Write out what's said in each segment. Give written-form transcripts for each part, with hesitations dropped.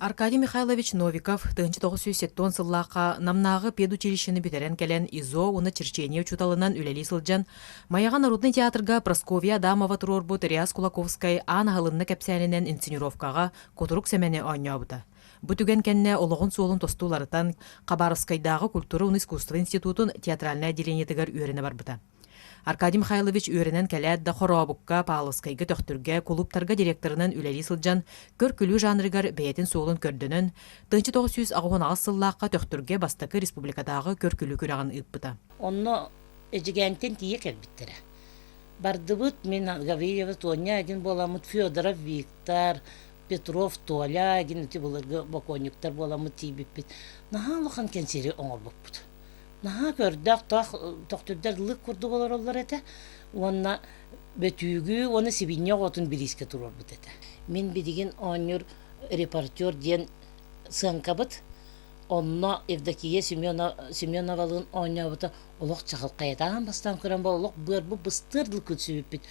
Аркадий Михайлович Новиков 1907 сыллаqa намнағы педучилищені бітерен кәлен ИЗО уны Черчения чуталынан үлелі сылжан, Маяға народный театрга Просковья Адамова турорбут Риас Кулаковскай анағылынны кәпсәнінен инсценировкаға котурук сәмәне ойнабыта. Бүтүген кәнне олығын суолын тостуларытан Қабарыскайдағы культура уны искусство институтын театральный отделениетігер үйеріне барбыта. Аркадий Михайлович үйерінен кәләд да хоробукка, Павловскайга төқтүрге, клубтарга директорынан үлелі сылжан, көркүлүү жанрыгар бәйтін суолын көрдінін, 1910 сыллаққа төқтүрге бастакы республикадағы көркүлүү күрағын ыппыта. Онно эжигентен тие кәлбіттірі. Бардыбыт мен Гавриева Тоня один боламыт, Федоров Виктор, Петров Толя, один өте бұлырғы боконюктар боламыт тейбіппет. Наға лұқан кәнсері оңыр бұппыт. Наға көрдіқ тоқтырдар лық күрді болар олар әті. Онна бөтүйгі, оны себинне ғотын біріске тұрар бұд әті. Мен бедеген оңыр репортер ден сыңқабыт. Онна Евдокия Семеновалын оңыр бұты олық чақыл қайдаған бастан көрен ба олық бұрбы бұстырдыл күтсібіппет.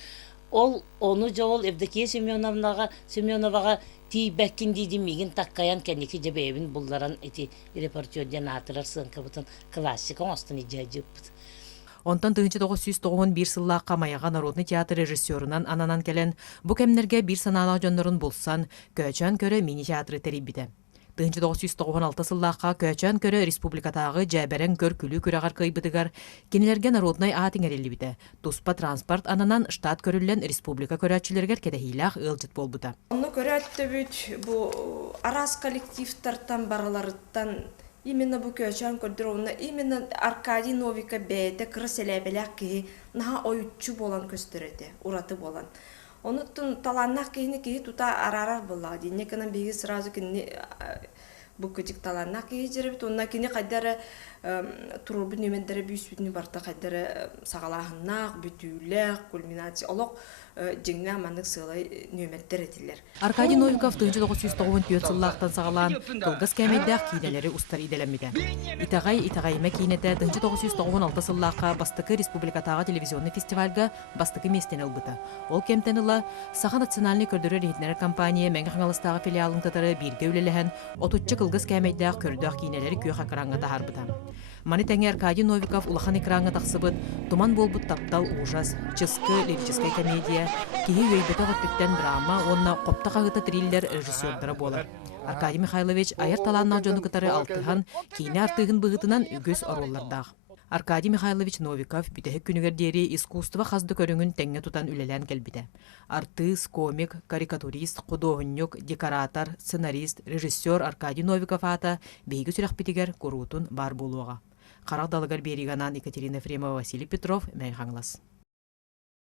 Ол оны жауыл Евдокия Семеноваға тейбәккен дейді меген таққаян кәнеке жабайбін бұлларан әте репортерден атырар сыңқабытын классикон остын ижайжы бұд. Онтан 1991 сыллаққа Маяға народный театр режиссерынан ананан кәлен, бұ кәмнерге бір саналақ жонларын болсан, көчан көрі мини-театры тәрибіді. 1996 сыллаққа көчан көрі республикатағы жәбәрен көркүлүү күрағар кайбыдыгар, кенелерге народный атыңарелі біді. Туспа транспорт ананан штат көрілен республика көрәтчілергер кедахилақ ылжыт болбыда. Оны көрәтті бүт, бұл арас коллективтартан бараларыттан именно bu köçen kördürüğünde именно Arkadi Novika beyde kırıselebelek ki naha oyutçu bolan köstüredi, uratı bolan. Onu talannak ki tuta ararar bola. Dinle kana bilgi sırası ki bu küçük talannak ki jirip onna kini kadar turubun nümendere büyüsbütünü barta kadar sağalahınnak, bütüylek, kulminasyon olaq жеңнә мандык сылай нөметтер этилер. Аркадий Новиков 1994 сыллақтан сағалан кылгыс кәмейдәк кейнелері устар иделеммиде. Итағай кейнеті 1996 сыллаққа бастықы республикатағы телевизионный фестивальға бастықы местен ылбыты. Ол кемтен ыла Саха национальный көрдірі рейтінері компания мәңгі қаңалыстағы филиалын тұтары бірге өлеліген отутчы кылгыс кәмейдәк көрдәк кейнелері күйі қақыраңға тахарбыта. Маны тәңе Аркадий Новиков улахан экранға тақсыбыт, туман болбыт таптал ужас, чыскы лирическая комедия, кихи өйбеті ғыттықтен драма, онна қопта қағыты триллер режиссердары болар. Аркадий Михайлович айыр таланнақ жоны кытары алтыған, кейіне артығын бұғытынан үгіз ороллардағы. Аркадий Михайлович Новиков бүтәһі күнігердері искусство қазды көріңін тәңе тұтан үлелән кәлбіді. Артист, комик, карикатурист, художник, декоратор, сценарист, режиссер Аркадий Новиков ата бейгі сүрәқ бітігер көрутын бар болуға. Қарақ далығар бериганан Екатерина Ефремова, Василий Петров, мәйхаңлас.